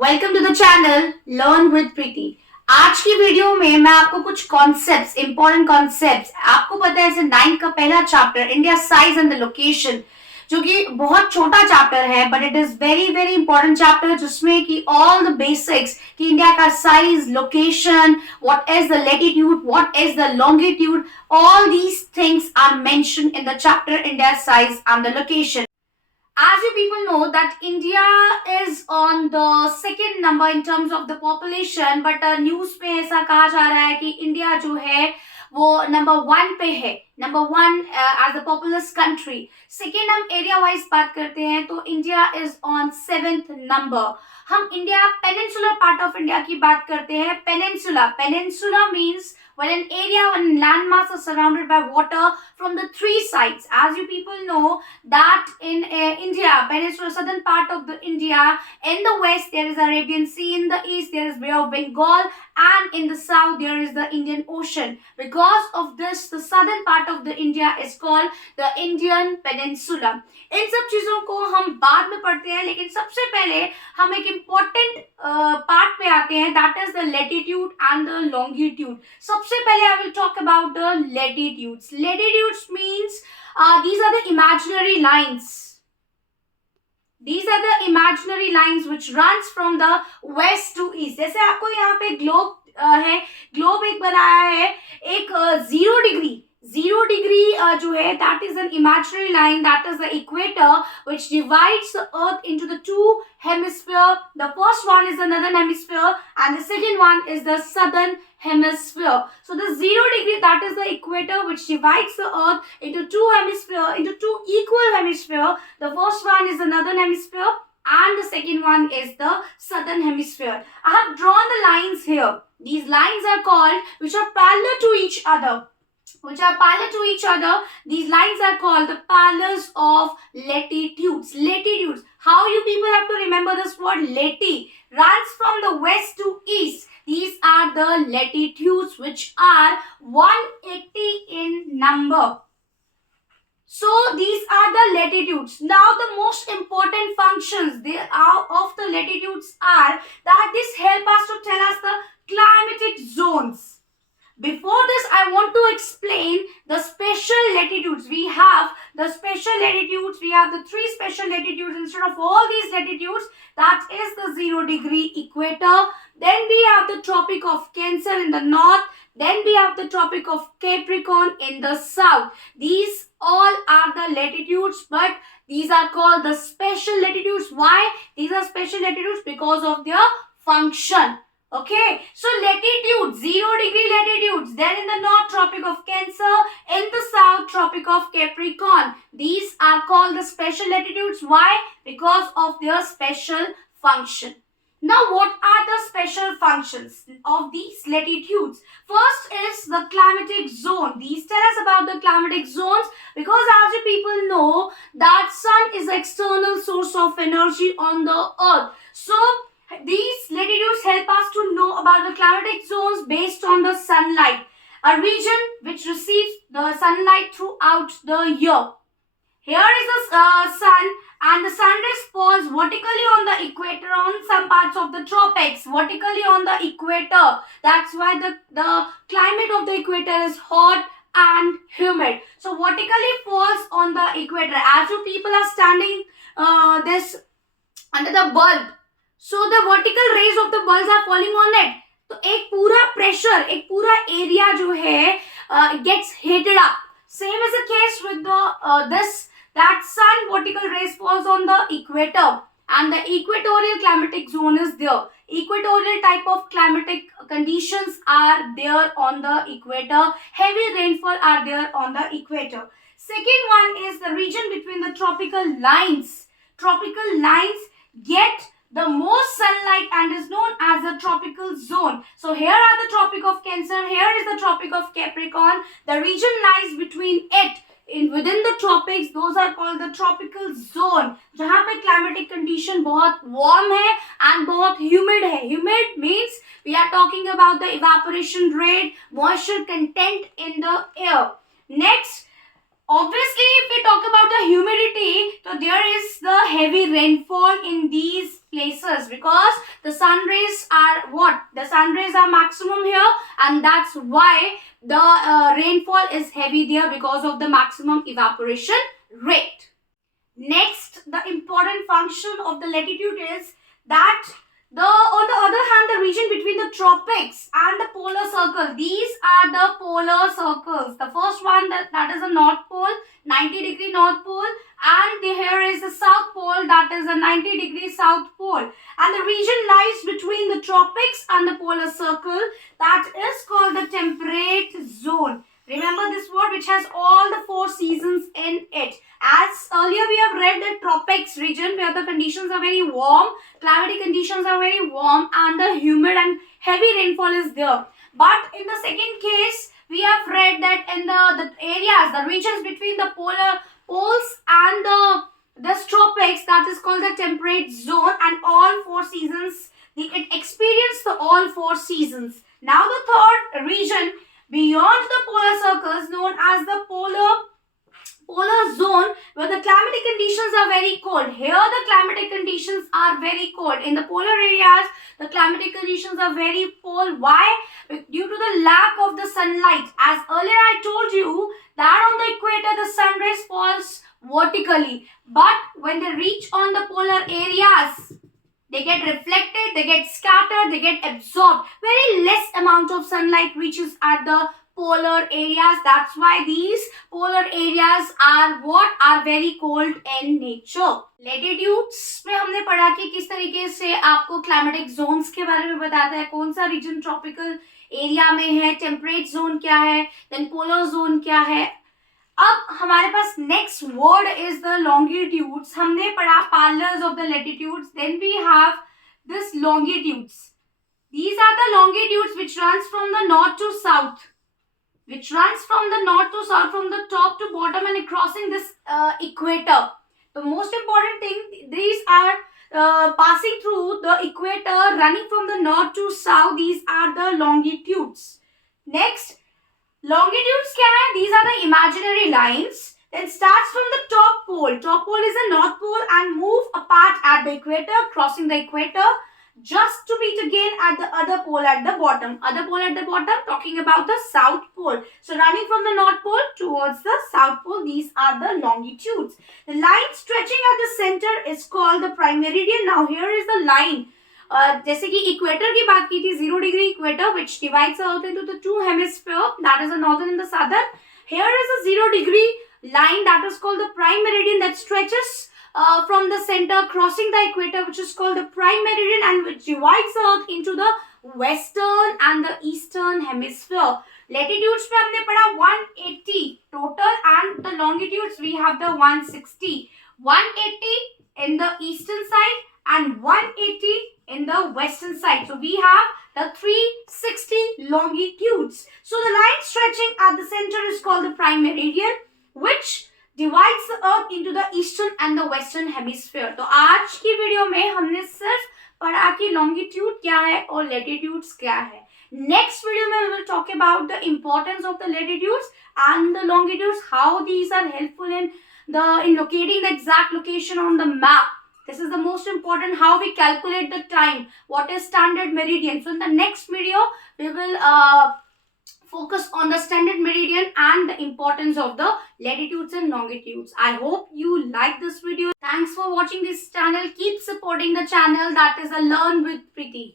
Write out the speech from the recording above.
Welcome to the channel learn with Preeti. आज की video में मैं आपको कुछ कॉन्सेप्ट्स, इंपॉर्टेंट कॉन्सेप्ट्स, आपको पता है जैसे 9 का पहला chapter India size and the location, जो कि बहुत छोटा चैप्टर है but it is very very important chapter, जिसमें कि ऑल द बेसिक्स कि इंडिया का size, location, what is the latitude, what is the longitude, all these things are mentioned in the chapter India size and the location. As you people know that India is on the second number in terms of the population, but news पे ऐसा कहा जा रहा है कि India जो है वो नंबर 1 पे है, number 1 as a populous country. Second हम एरिया वाइज बात करते हैं तो India is on 7th number. हम India peninsular part of India की बात करते हैं. Peninsula means when an area, when landmass are surrounded by water from the three sides. As you people know that in India, peninsula, southern part of the India, in the west there is Arabian Sea, in the east there is Bay of Bengal, and in the south there is the Indian Ocean. Because of this, the southern part of the India is called the Indian Peninsula. इन सब चीजों को हम बाद में पढ़ते हैं, लेकिन सबसे पहले हम एक इम्पोर्टेंट पार्ट पे आते हैं, that is the latitude and the longitude. सबसे पहले I will talk about the latitudes. Latitudes means these are the imaginary lines. These are the imaginary lines which runs from the west to east. जैसे आपको यहाँ पे globe है, globe एक बनाया है, एक 0 डिग्री जो है, that is an imaginary line, that is the equator which divides the earth into the two hemisphere. The first one is the northern hemisphere and the second one is the southern hemisphere. So the 0 degree, that is the equator which divides the earth into two equal hemisphere. The first one is the northern hemisphere and the second one is the southern hemisphere. I have drawn the lines here. These lines are called, which are parallel to each other. These lines are called the parallels of latitudes. How you people have to remember this word lati? Runs from the west to east. These are the latitudes which are 180 in number. So these are the latitudes. Now the most important functions of the latitudes are that this help us to tell us the climatic zones. Before this, I want to explain the special latitudes. We have the special latitudes. We have the 3 special latitudes instead of all these latitudes. That is the 0 degree equator. Then we have the Tropic of Cancer in the north. Then we have the Tropic of Capricorn in the south. These all are the latitudes, but these are called the special latitudes. Why? These are special latitudes because of their function. Okay, so latitude, 0 degree latitudes. Then in the north, Tropic of Cancer. In the south, Tropic of Capricorn. These are called the special latitudes. Why? Because of their special function. Now, what are the special functions of these latitudes? First is the climatic zone. These tell us about the climatic zones because as you people know that sun is the external source of energy on the earth. So, these latitudes help us to know about the climatic zones based on the sunlight. A region which receives the sunlight throughout the year. Here is the sun, and the sun rays falls vertically on the equator on some parts of the tropics. Vertically on the equator. That's why the climate of the equator is hot and humid. So vertically falls on the equator. As you people are standing this under the bulb. So the vertical rays of the bulbs are falling on it. तो एक पूरा pressure, एक पूरा area जो है gets heated up. Same is the case with the that sun vertical rays falls on the equator, and the equatorial climatic zone is there. Equatorial type of climatic conditions are there on the equator. Heavy rainfall are there on the equator. Second one is the region between the tropical lines. Tropical lines get the most sunlight and is known as the tropical zone. So here are the Tropic of Cancer, here is the Tropic of Capricorn. The region lies between it. Within the tropics, those are called the tropical zone. जहाँ पे climatic condition बहुत warm है and बहुत humid है. Humid means we are talking about the evaporation rate, moisture content in the air. Next, Obviously, if we talk about the humidity, so there is the heavy rainfall in these places because the sun rays are what? The sun rays are maximum here, and that's why the rainfall is heavy there because of the maximum evaporation rate. Next, the important function of the latitude is that on the other hand, the region between the tropics and the polar circle, these are the polar circles. The first one that is a north pole, 90-degree north pole, and here is the south pole, that is a 90-degree south pole. And the region lies between the tropics and the polar circle, that is called the temperate zone. Remember this word, which has all the 4 seasons in it. As earlier we have read the tropics region where the conditions are very warm, climatic conditions are very warm, and the humid and heavy rainfall is there. But in the second case, we have read that in the areas, the regions between the polar poles and the tropics, that is called the temperate zone, and all 4 seasons, it experienced the all 4 seasons. Now the third region beyond the polar circles, known as the polar zone, where the climatic conditions are very cold. Here the climatic conditions are very cold. In the polar areas, the climatic conditions are very cold. Why? Due to the lack of the sunlight. As earlier I told you that on the equator the sun rays falls vertically. But when they reach on the polar areas, they get reflected, they get scattered, they get absorbed. Very less amount of sunlight reaches at the polar areas. That's why these polar areas are what? Are very cold in nature. Latitudes में हमने पढ़ा कि किस तरीके से आपको climatic zones के बारे में बताता है, कौन सा रीजन ट्रॉपिकल एरिया में है, टेम्परेट जोन क्या है, देन पोलर जोन क्या है. अब हमारे पास next word is the longitudes. हमने पढ़ा parallels of the latitudes, then we have this longitudes. These are the longitudes which runs from the north to south, from the top to bottom and crossing this equator. The most important thing, these are passing through the equator, running from the north to south. These are the longitudes. Next, longitudes क्या है? These are the imaginary lines. Then starts from the top pole. Top pole is the north pole and move apart at the equator, crossing the equator, just to meet again at the other pole at the bottom. Other pole at the bottom, talking about the south pole. So running from the north pole towards the south pole, these are the longitudes. The line stretching at the center is called the prime meridian. Now here is the line. जैसे कि equator की बात की थी, 0 degree equator which divides the earth into the 2 hemispheres, that is the northern and the southern. Here is a 0 degree line that is called the prime meridian that stretches from the center crossing the equator, which is called the prime meridian, and which divides the earth into the western and the eastern hemisphere. Latitudes में हमने पढ़ा 180 total, and the longitudes we have the 160. 180 in the eastern side and 180 in the western side. So we have the 360 longitudes. So the line stretching at the center is called the prime meridian, which divides the earth into the eastern and the western hemisphere. तो आज की video में हमने सिर्फ पढ़ा कि longitude क्या है और latitudes क्या है. Next video में we will talk about the importance of the latitudes and the longitudes, how these are helpful in locating the exact location on the map. This is the most important, how we calculate the time, what is standard meridian. So in the next video, we will focus on the standard meridian and the importance of the latitudes and longitudes. I hope you like this video. Thanks for watching this channel. Keep supporting the channel, that is a Learn with Preeti.